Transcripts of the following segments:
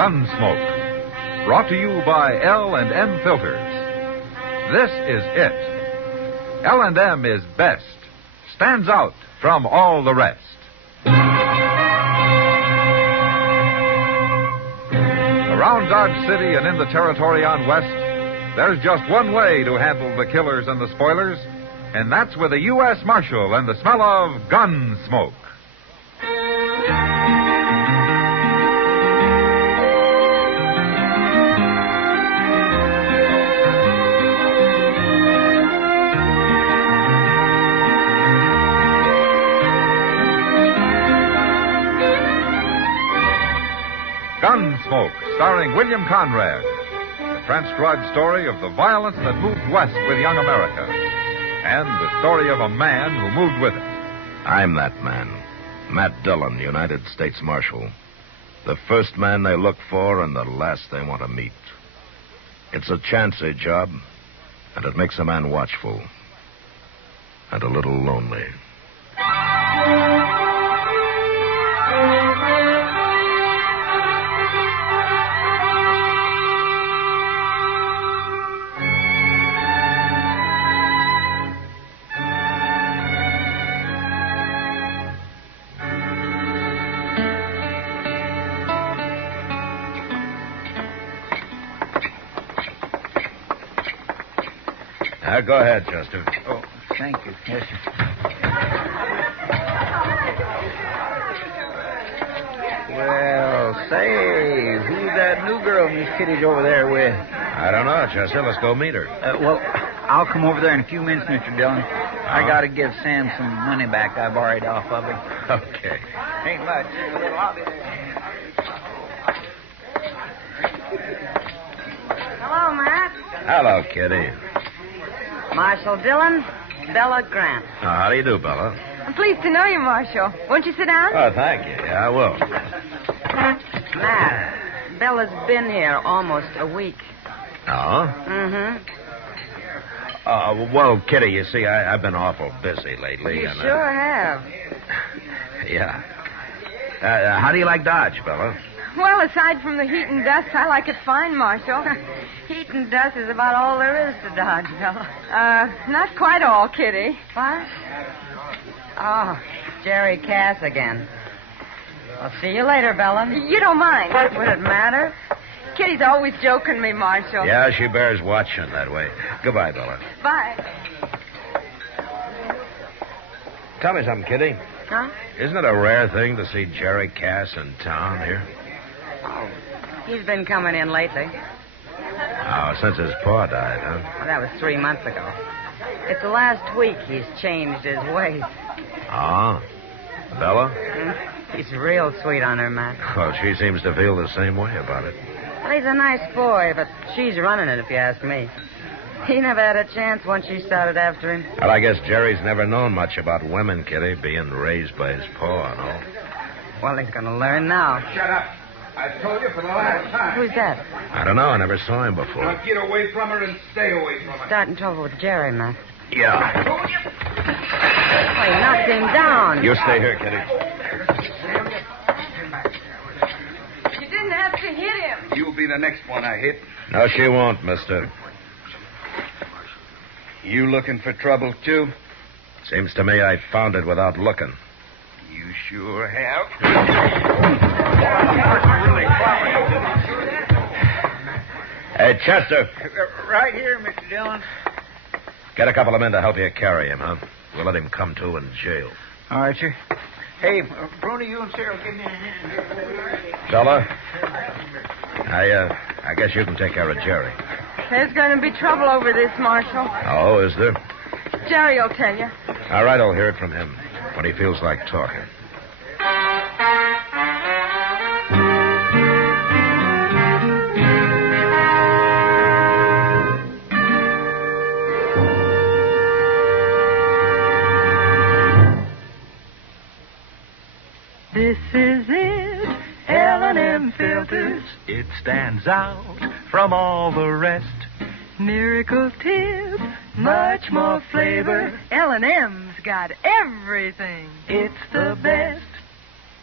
Gunsmoke, brought to you by L&M Filters. This is it. L&M is best, stands out from all the rest. Around Dodge City and in the territory on West, there's just one way to handle the killers and the spoilers, and that's with a U.S. Marshal and the smell of Gunsmoke. Gunsmoke, starring William Conrad. The transcribed story of the violence that moved west with young America. And the story of a man who moved with it. I'm that man. Matt Dillon, United States Marshal. The first man they look for and the last they want to meet. It's a chancy job, and it makes a man watchful. And a little lonely. Go ahead, Chester. Oh, thank you. Yes, sir. Well, say, who's that new girl Miss Kitty's over there with? I don't know, Chester. Let's go meet her. Well, I'll come over there in a few minutes, Mr. Dillon. I got to give Sam some money back I borrowed off of him. Okay. Ain't much. I'll be there. Hello, Matt. Hello, Kitty. Marshal Dillon, Bella Grant. How do you do, Bella? I'm pleased to know you, Marshal. Won't you sit down? Oh, thank you. Yeah, I will. Matt, Bella's been here almost a week. Oh? Mm-hmm. Well, Kitty, you see, I've been awful busy lately. You and, sure have. Yeah. How do you like Dodge, Bella? Well, aside from the heat and dust, I like it fine, Marshal. Heat and dust is about all there is to Dodge, Bella. Not quite all, Kitty. What? Oh, Jerry Cass again. I'll see you later, Bella. You don't mind. Would it matter? Kitty's always joking me, Marshal. Yeah, she bears watching that way. Goodbye, Bella. Bye. Tell me something, Kitty. Huh? Isn't it a rare thing to see Jerry Cass in town here? Oh, he's been coming in lately. Oh, since his pa died, huh? Well, that was 3 months ago. It's the last week he's changed his ways. Oh? Bella? He's real sweet on her, Matt. Well, she seems to feel the same way about it. Well, he's a nice boy, but she's running it, if you ask me. He never had a chance once she started after him. Well, I guess Jerry's never known much about women, Kitty, being raised by his pa and all. Well, he's going to learn now. Shut up. I told you for the last time. Who's that? I don't know. I never saw him before. Now get away from her and stay away from her. Starting trouble with Jerry, Matt. Yeah. Oh, he knocked him down. You stay here, Kitty. You didn't have to hit him. You'll be the next one I hit. No, she won't, mister. You looking for trouble, too? Seems to me I found it without looking. You sure have. Hey, Chester. Right here, Mr. Dillon. Get a couple of men to help you carry him, huh? We'll let him come to in jail. All right, sir. Hey, Bruni, you and Sarah, give me a hand. Fella, I guess you can take care of Jerry. There's going to be trouble over this, Marshal. Oh, is there? Jerry will tell you. All right, I'll hear it from him when he feels like talking. This is it, L&M Filters. It stands out from all the rest. Miracle tip, much more flavor. L&M's got everything. It's the best.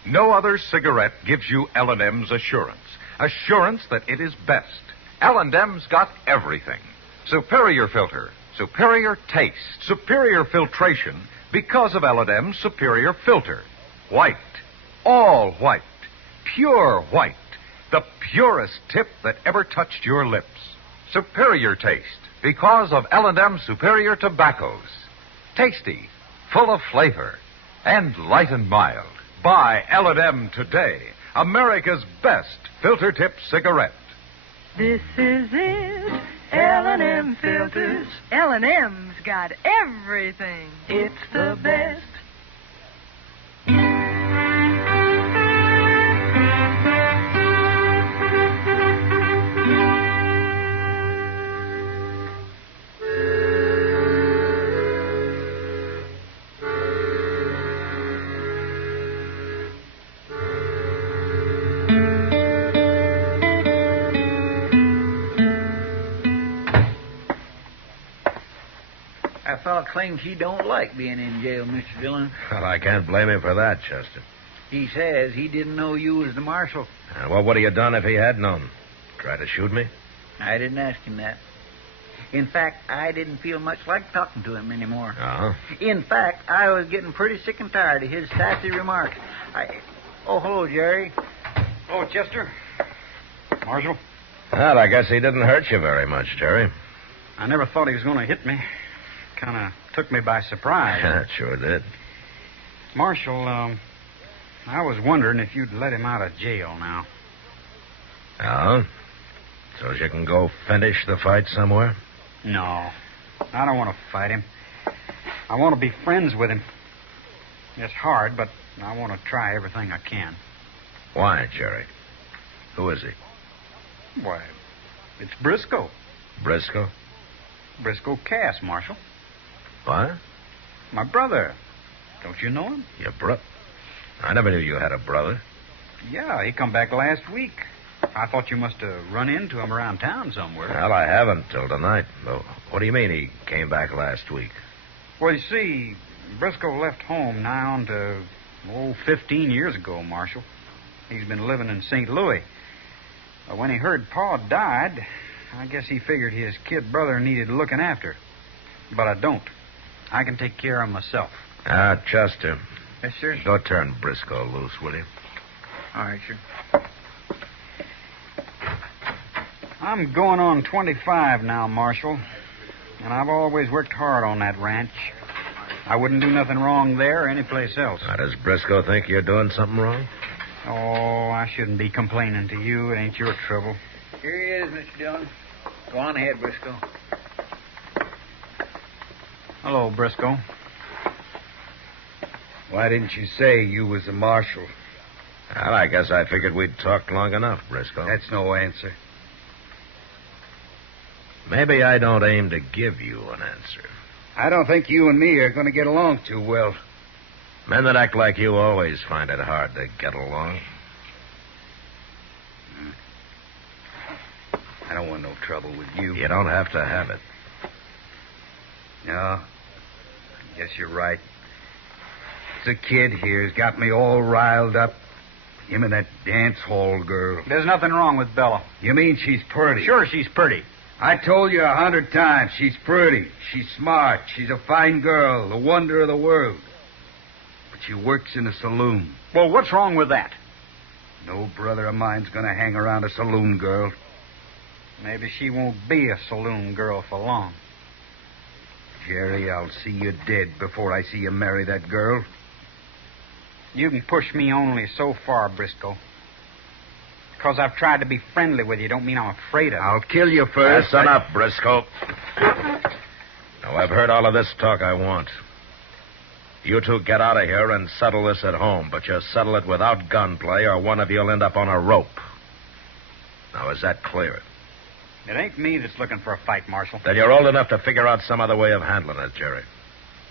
No other cigarette gives you L&M's assurance. Assurance that it is best. L&M's got everything. Superior filter, superior taste, superior filtration because of L&M's superior filter. White, all white, pure white, the purest tip that ever touched your lips. Superior taste because of L&M's superior tobaccos. Tasty, full of flavor, and light and mild. Buy L&M today, America's best filter tip cigarette. This is it. L&M filters. L&M's got everything. It's the best. That fellow claims he don't like being in jail, Mr. Dillon. Well, I can't blame him for that, Chester. He says he didn't know you was the marshal. What would he have done if he had known? Try to shoot me? I didn't ask him that. In fact, I didn't feel much like talking to him anymore. Uh-huh. In fact, I was getting pretty sick and tired of his sassy remarks. Oh, hello, Jerry. Oh, Chester. Marshal. Well, I guess he didn't hurt you very much, Jerry. I never thought he was going to hit me. Kind of took me by surprise. That sure did. Marshal, I was wondering if you'd let him out of jail now. Oh? So you can go finish the fight somewhere? No. I don't want to fight him. I want to be friends with him. It's hard, but I want to try everything I can. Why, Jerry? Who is he? Why, it's Briscoe. Briscoe? Briscoe Cass, Marshal. What? My brother. Don't you know him? Your brother? I never knew you had a brother. Yeah, he come back last week. I thought you must have run into him around town somewhere. Well, I haven't till tonight. Well, what do you mean he came back last week? Well, you see, Briscoe left home nigh on to, 15 years ago, Marshal. He's been living in St. Louis. When he heard Pa died, I guess he figured his kid brother needed looking after. But I don't. I can take care of myself. Chester. Yes, sir. Go turn Briscoe loose, will you? All right, sir. I'm going on 25 now, Marshal. And I've always worked hard on that ranch. I wouldn't do nothing wrong there or anyplace else. Now, does Briscoe think you're doing something wrong? Oh, I shouldn't be complaining to you. It ain't your trouble. Here he is, Mr. Dillon. Go on ahead, Briscoe. Hello, Briscoe. Why didn't you say you was the marshal? Well, I guess I figured we'd talked long enough, Briscoe. That's no answer. Maybe I don't aim to give you an answer. I don't think you and me are going to get along too well. Men that act like you always find it hard to get along. I don't want no trouble with you. You don't have to have it. No. I guess you're right. It's a kid here's got me all riled up. Him and that dance hall girl. There's nothing wrong with Bella. You mean she's pretty? Sure, she's pretty. I told you 100 times she's pretty. She's smart. She's a fine girl, the wonder of the world. But she works in a saloon. Well, what's wrong with that? No brother of mine's going to hang around a saloon girl. Maybe she won't be a saloon girl for long. Jerry, I'll see you dead before I see you marry that girl. You can push me only so far, Briscoe. Because I've tried to be friendly with you don't mean I'm afraid of you. I'll kill you first. Listen up, Briscoe. Now, I've heard all of this talk I want. You two get out of here and settle this at home, but you settle it without gunplay or one of you'll end up on a rope. Now, is that clear? It ain't me that's looking for a fight, Marshal. Then you're old enough to figure out some other way of handling it, Jerry.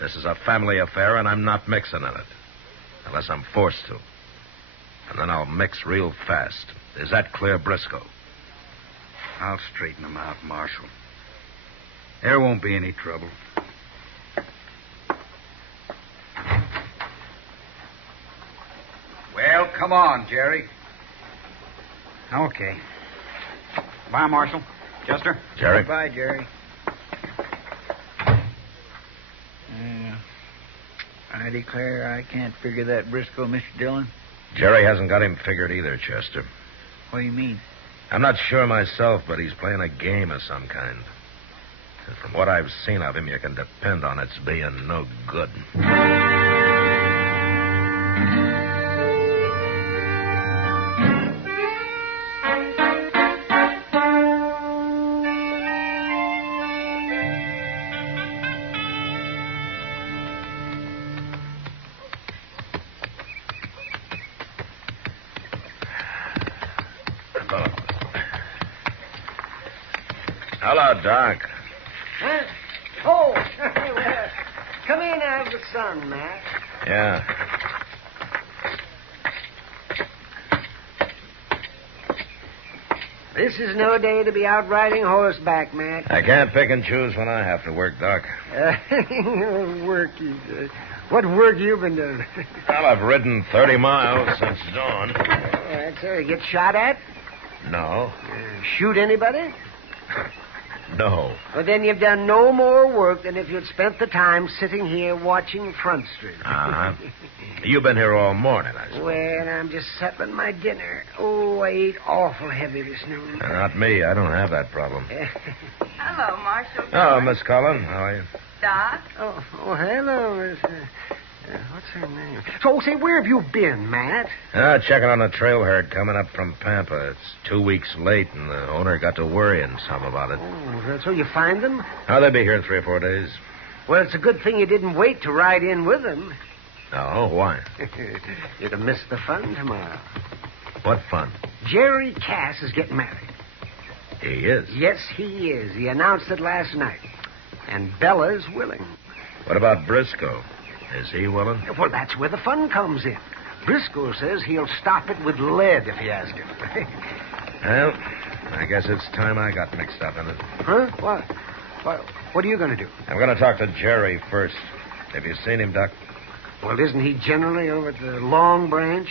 This is a family affair, and I'm not mixing in it. Unless I'm forced to. And then I'll mix real fast. Is that clear, Briscoe? I'll straighten them out, Marshal. There won't be any trouble. Well, come on, Jerry. Okay. Bye, Marshal. Chester? Jerry? Bye, Jerry. I declare I can't figure that Briscoe, Mr. Dillon. Jerry hasn't got him figured either, Chester. What do you mean? I'm not sure myself, but he's playing a game of some kind. And from what I've seen of him, you can depend on its being no good. Hello, Doc. Huh? Oh, well, come in out of the sun, Matt. Yeah. This is no day to be out riding horseback, Matt. I can't pick and choose when I have to work, Doc. Work, what work you been doing? Well, I've ridden 30 miles since dawn. That's get shot at? No. Shoot anybody? No. Well, then you've done no more work than if you'd spent the time sitting here watching Front Street. Uh-huh. You've been here all morning, I suppose. Well, I'm just settling my dinner. Oh, I ate awful heavy this noon. Not me. I don't have that problem. Hello, Marshal. Oh, Miss Cullen, how are you? Doc? Oh, hello, Miss... what's her name? So, say, where have you been, Matt? Checking on the trail herd coming up from Pampa. It's 2 weeks late, and the owner got to worrying some about it. Oh, so you find them? Oh, they'll be here in 3 or 4 days. Well, it's a good thing you didn't wait to ride in with them. Oh, why? You'd have missed the fun tomorrow. What fun? Jerry Cass is getting married. He is? Yes, he is. He announced it last night. And Bella's willing. What about Briscoe? Is he willing? Well, that's where the fun comes in. Briscoe says he'll stop it with lead if you ask him. Well, I guess it's time I got mixed up in it. Huh? What are you going to do? I'm going to talk to Jerry first. Have you seen him, Doc? Well, isn't he generally over at the Long Branch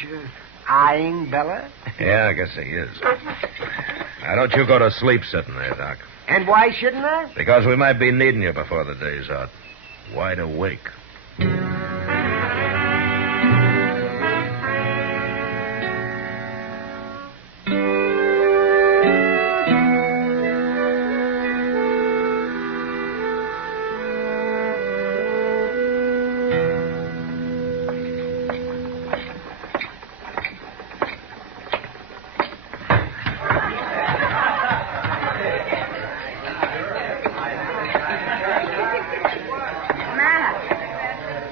eyeing Bella? Yeah, I guess he is. Now, don't you go to sleep sitting there, Doc. And why shouldn't I? Because we might be needing you before the day's out. Wide awake.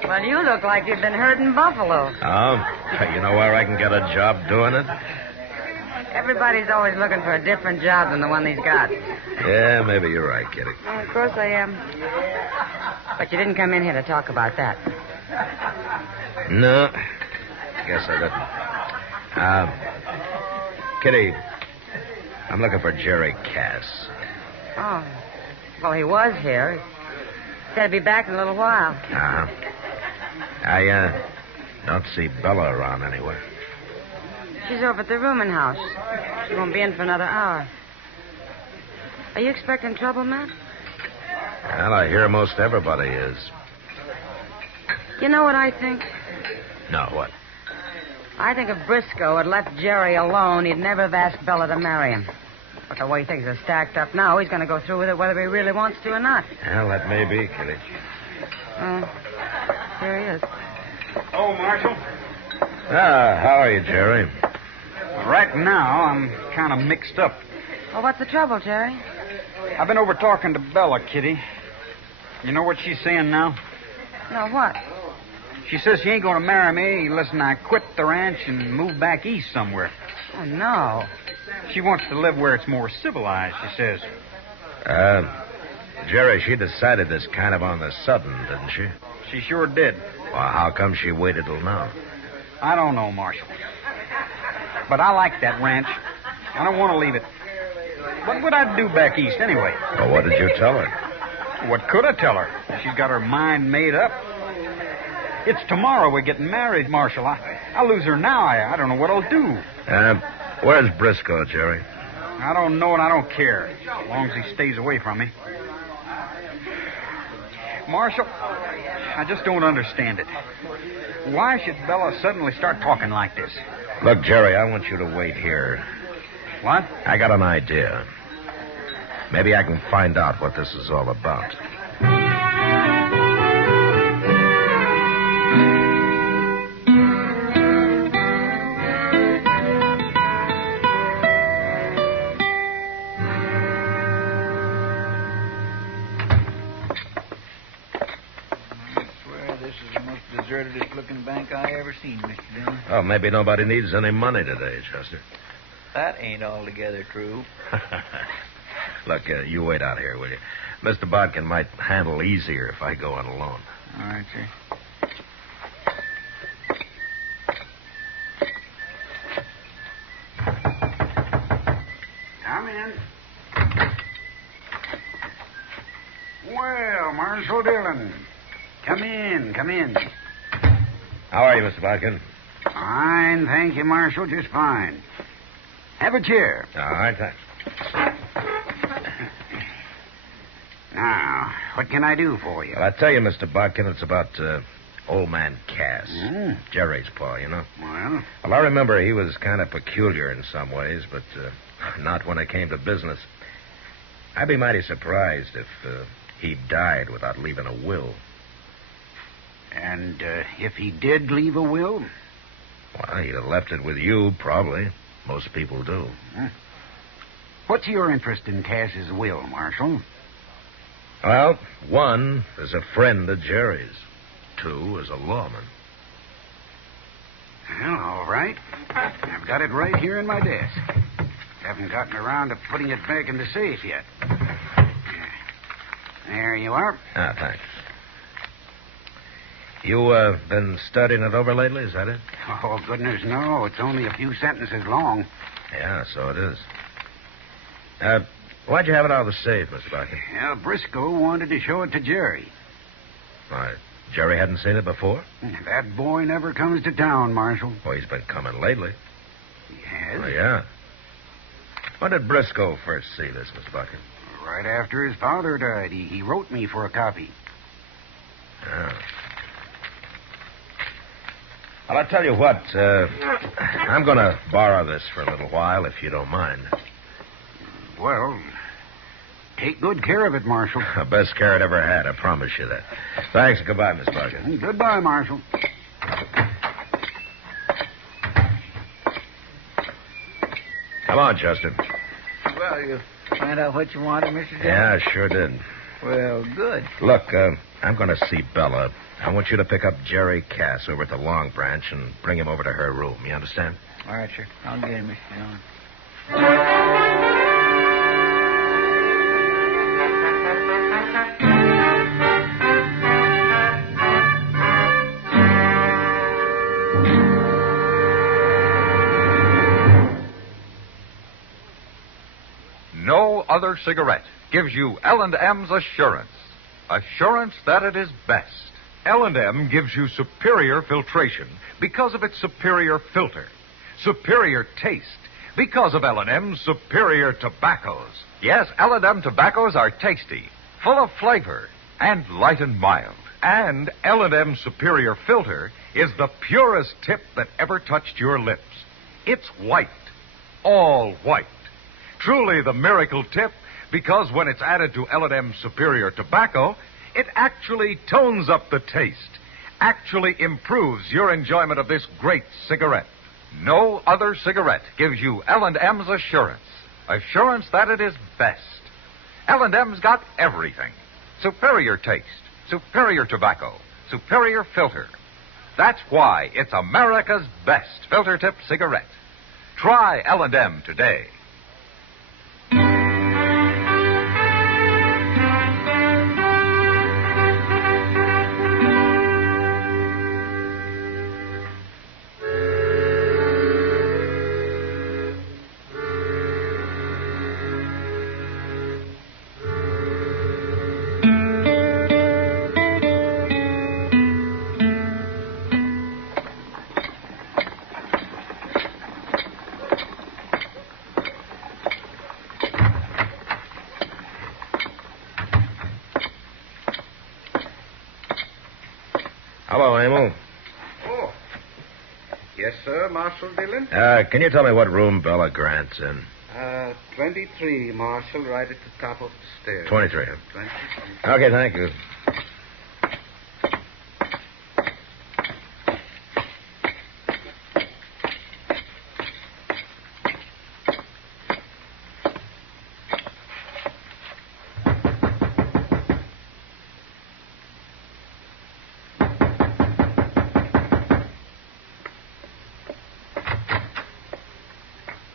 Well, you look like you've been herding buffalo. Oh? You know where I can get a job doing it? Everybody's always looking for a different job than the one he's got. Yeah, maybe you're right, Kitty. Well, of course I am. But you didn't come in here to talk about that. No, guess I didn't. Kitty, I'm looking for Jerry Cass. Oh. Well, he was here. He said he'd be back in a little while. Uh-huh. I don't see Bella around anywhere. She's over at the rooming house. She won't be in for another hour. Are you expecting trouble, Matt? Well, I hear most everybody is. You know what I think? No, what? I think if Briscoe had left Jerry alone, he'd never have asked Bella to marry him. But the way things are stacked up now, he's going to go through with it whether he really wants to or not. Well, that may be, Kitty. Oh, here he is. Oh, Marshal. How are you, Jerry? Right now, I'm kind of mixed up. Well, what's the trouble, Jerry? I've been over talking to Bella, Kitty. You know what she's saying now? No, what? She says she ain't going to marry me unless I quit the ranch and move back east somewhere. Oh, no. She wants to live where it's more civilized, she says. Jerry, she decided this kind of on the sudden, didn't she? She sure did. Well, how come she waited till now? I don't know, Marshal. But I like that ranch. I don't want to leave it. What would I do back east, anyway? Well, what did you tell her? What could I tell her? She's got her mind made up. It's tomorrow we're getting married, Marshal. I lose her now. I don't know what I'll do. Where's Briscoe, Jerry? I don't know and I don't care, as long as he stays away from me. Marshal, I just don't understand it. Why should Bella suddenly start talking like this? Look, Jerry, I want you to wait here. What? I got an idea. Maybe I can find out what this is all about. Desertedest-looking bank I ever seen, Mr. Dillon. Oh, maybe nobody needs any money today, Chester. That ain't altogether true. Look, you wait out here, will you? Mr. Bodkin might handle easier if I go on alone. All right, sir. Come in. Well, Marshal Dillon. Come in, come in. How are you, Mr. Bodkin? Fine, thank you, Marshal, just fine. Have a chair. All right, thanks. Now, what can I do for you? Well, I tell you, Mr. Bodkin, it's about old man Cass. Hmm. Jerry's pa, you know. Well, Well, I remember he was kind of peculiar in some ways, but not when it came to business. I'd be mighty surprised if he died without leaving a will. and if he did leave a will? Well, he'd have left it with you, probably. Most people do. What's your interest in Cass's will, Marshal? Well, one is a friend of Jerry's. Two is a lawman. Well, all right. I've got it right here in my desk. Haven't gotten around to putting it back in the safe yet. There you are. Ah, thanks. You, been studying it over lately, is that it? Oh, goodness, no. It's only a few sentences long. Yeah, so it is. Why'd you have it out of the safe, Mr. Barker? Well, Briscoe wanted to show it to Jerry. Why, Jerry hadn't seen it before? That boy never comes to town, Marshal. Well, he's been coming lately. He has? Oh, yeah. When did Briscoe first see this, Mr. Barker? Right after his father died. He wrote me for a copy. Yeah. Well, I'll tell you what. I'm going to borrow this for a little while, if you don't mind. Well, take good care of it, Marshal. The best care it ever had, I promise you that. Thanks, and goodbye, Miss Barker. Goodbye, Marshal. Come on, Chester. Well, you find out what you wanted, Mr. Dillon? Yeah, I sure did. Well, good. Look, I'm going to see Bella. I want you to pick up Jerry Cass over at the Long Branch and bring him over to her room. You understand? All right, sir. I'll get him, Mr. Dillon. No other cigarette gives you L&M's assurance. Assurance that it is best. L&M gives you superior filtration because of its superior filter. Superior taste because of L&M's superior tobaccos. Yes, L&M tobaccos are tasty, full of flavor, and light and mild. And L&M's superior filter is the purest tip that ever touched your lips. It's white, all white. Truly the miracle tip, because when it's added to L&M's superior tobacco, it actually tones up the taste, actually improves your enjoyment of this great cigarette. No other cigarette gives you L&M's assurance. Assurance that it is best. L&M's got everything. Superior taste, superior tobacco, superior filter. That's why it's America's best filter tip cigarette. Try L&M today. Hello, Emil. Oh. Yes, sir, Marshal Dillon? Can you tell me what room Bella Grant's in? 23, Marshal, right at the top of the stairs. 23. 23. Okay, thank you.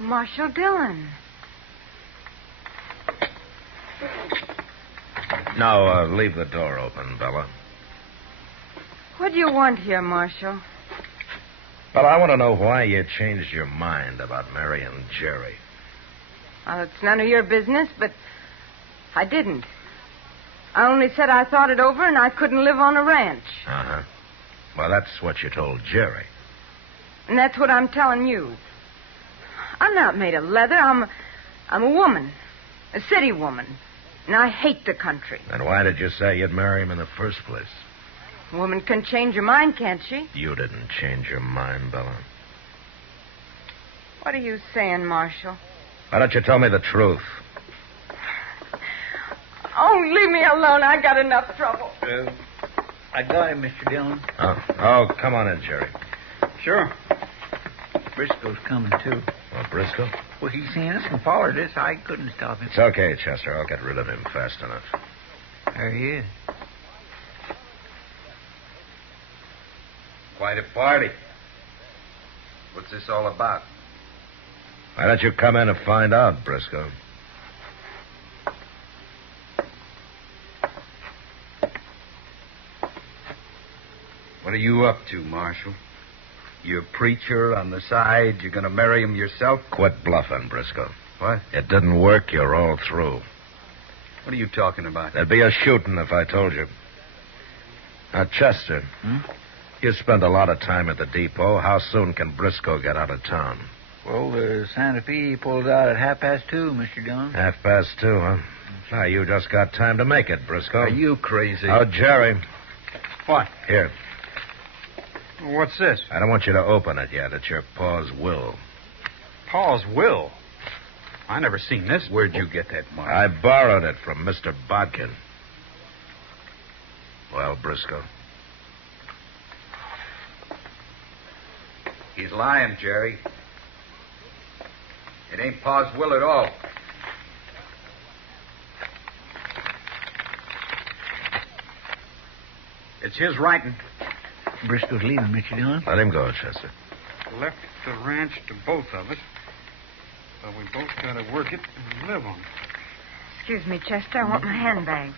Marshal Dillon. No, leave the door open, Bella. What do you want here, Marshal? Well, I want to know why you changed your mind about marrying Jerry. Well, it's none of your business, but I didn't. I only said I thought it over and I couldn't live on a ranch. Uh-huh. Well, that's what you told Jerry. And that's what I'm telling you. I'm not made of leather. I'm a woman. A city woman. And I hate the country. Then why did you say you'd marry him in the first place? A woman can change her mind, can't she? You didn't change your mind, Bella. What are you saying, Marshal? Why don't you tell me the truth? Oh, leave me alone. I got enough trouble. I got him, Mr. Dillon. Oh, come on in, Jerry. Sure. Briscoe's coming, too. Well, Briscoe? Well, he's seen us and followed us. I couldn't stop him. It's okay, Chester. I'll get rid of him fast enough. There he is. Quite a party. What's this all about? Why don't you come in and find out, Briscoe? What are you up to, Marshal? You a preacher on the side? You're going to marry him yourself? Quit bluffing, Briscoe. What? It didn't work. You're all through. What are you talking about? There'd be a shooting if I told you. Now, Chester, you spend a lot of time at the depot. How soon can Briscoe get out of town? Well, the Santa Fe pulls out at 2:30, Mr. Dillon. 2:30, huh? Now, you just got time to make it, Briscoe. Are you crazy? Oh, Jerry. What? Here. What's this? I don't want you to open it yet. It's your pa's will. Pa's will? I never seen this. Where'd you get that, Mark? I borrowed it from Mr. Bodkin. Well, Briscoe. He's lying, Jerry. It ain't Pa's will at all. It's his writing. Briscoe's leaving, Mr. Dillon. Let him go, Chester. Left the ranch to both of us. But we both got to work it and live on it. Excuse me, Chester. I want my handbag.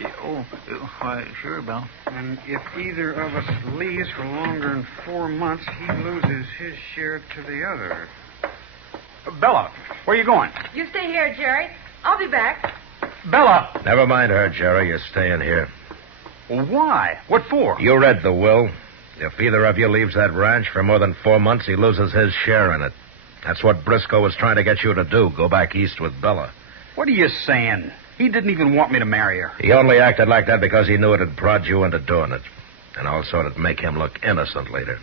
Why, sure, Belle. And if either of us leaves for longer than 4 months, he loses his share to the other. Bella, where are you going? You stay here, Jerry. I'll be back. Bella! Never mind her, Jerry. You're staying here. Why? What for? You read the will. If either of you leaves that ranch for more than 4 months, he loses his share in it. That's what Briscoe was trying to get you to do, go back east with Bella. What are you saying? He didn't even want me to marry her. He only acted like that because he knew it'd prod you into doing it. And also it'd make him look innocent later,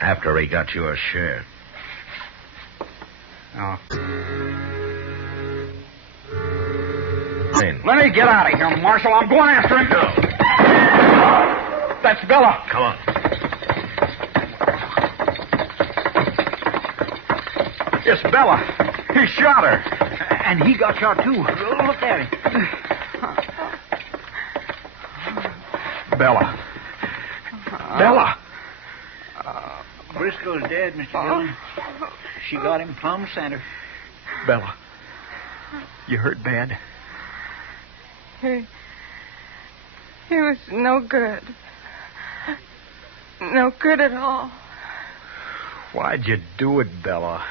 after he got your share. Oh. Hey, Let me get out of here, Marshal. I'm going after him. No. That's Bella. Come on. It's Bella. He shot her. And he got shot, too. Look at him. Bella. Bella. Briscoe's dead, Mr. Dillon. She got him plumb center. Bella. You hurt bad? He was no good. No good at all. Why'd you do it, Bella?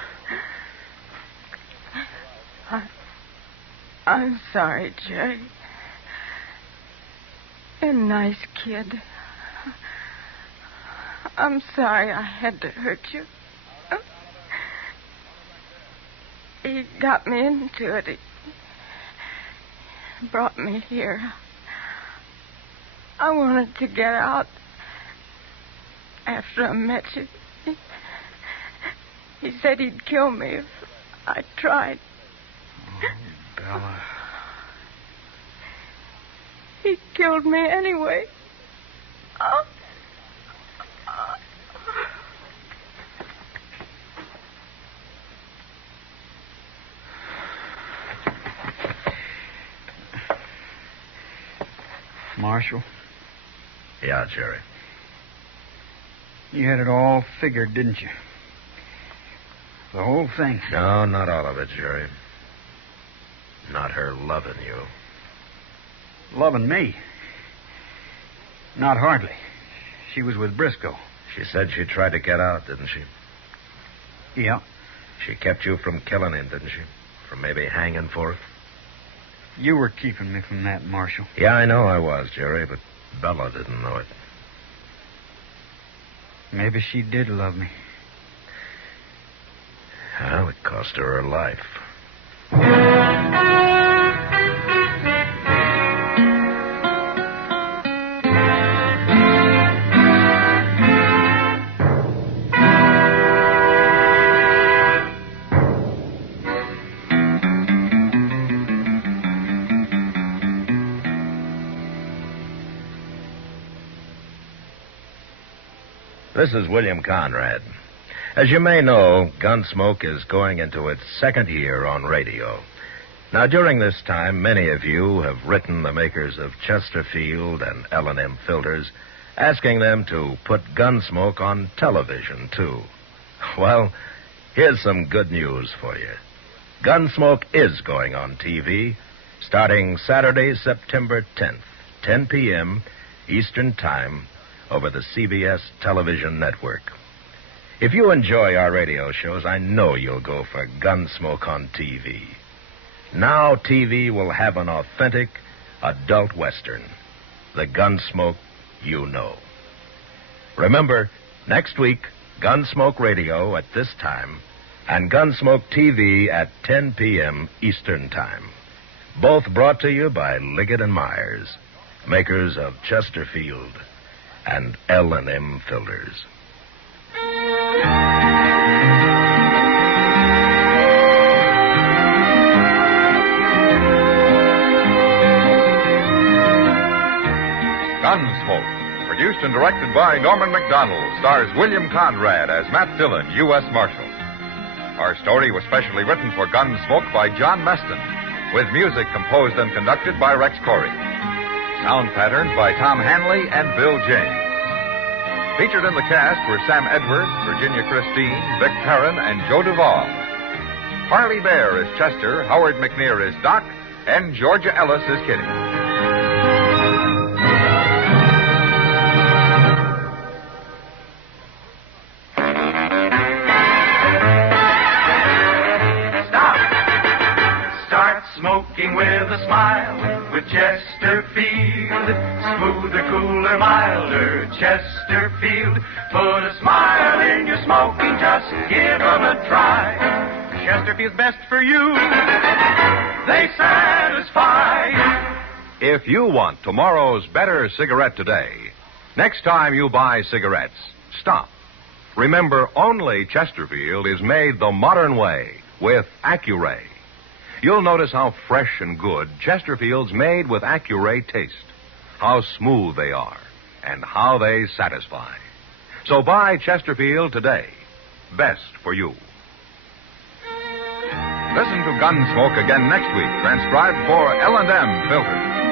I'm sorry, Jerry. You're a nice kid. I'm sorry I had to hurt you. He got me into it. He brought me here. I wanted to get out. after I met you. He said he'd kill me if I tried. Oh, Bella. He killed me anyway. Marshal, Yeah, Jerry. you had it all figured, didn't you? The whole thing. No, not all of it, Jerry. Not her loving you. Loving me. Not hardly. She was with Briscoe. She said she tried to get out, didn't she? Yeah. She kept you from killing him, didn't she? From maybe hanging for it? You were keeping me from that, Marshal. Yeah, I know I was, Jerry, but Bella didn't know it. Maybe she did love me. Well, it cost her life. This is William Conrad. As you may know, Gunsmoke is going into its second year on radio. Now, during this time, many of you have written the makers of Chesterfield and L&M filters, asking them to put Gunsmoke on television, too. Well, here's some good news for you. Gunsmoke is going on TV, starting Saturday, September 10th, 10 p.m. Eastern Time, over the CBS television network. If you enjoy our radio shows, I know you'll go for Gunsmoke on TV. Now TV will have an authentic adult Western. The Gunsmoke you know. Remember, next week, Gunsmoke Radio at this time and Gunsmoke TV at 10 p.m. Eastern Time. Both brought to you by Liggett and Myers, makers of Chesterfield and L&M filters. Gunsmoke, produced and directed by Norman Macdonnell, stars William Conrad as Matt Dillon, U.S. Marshal. Our story was specially written for Gunsmoke by John Meston, with music composed and conducted by Rex Corey. Sound patterns by Tom Hanley and Bill James. Featured in the cast were Sam Edwards, Virginia Christine, Vic Perrin, and Joe Duvall. Harley Bear is Chester, Howard McNear is Doc, and Georgia Ellis is Kitty. Smoking with a smile with Chesterfield. Smoother, cooler, milder Chesterfield. Put a smile in your smoking, just give 'em a try. Chesterfield's best for you. They satisfy. If you want tomorrow's better cigarette today, next time you buy cigarettes, stop. Remember, only Chesterfield is made the modern way with Accuray. You'll notice how fresh and good Chesterfield's made with Accuray taste, how smooth they are, and how they satisfy. So buy Chesterfield today. Best for you. Listen to Gunsmoke again next week, transcribed for L&M filters.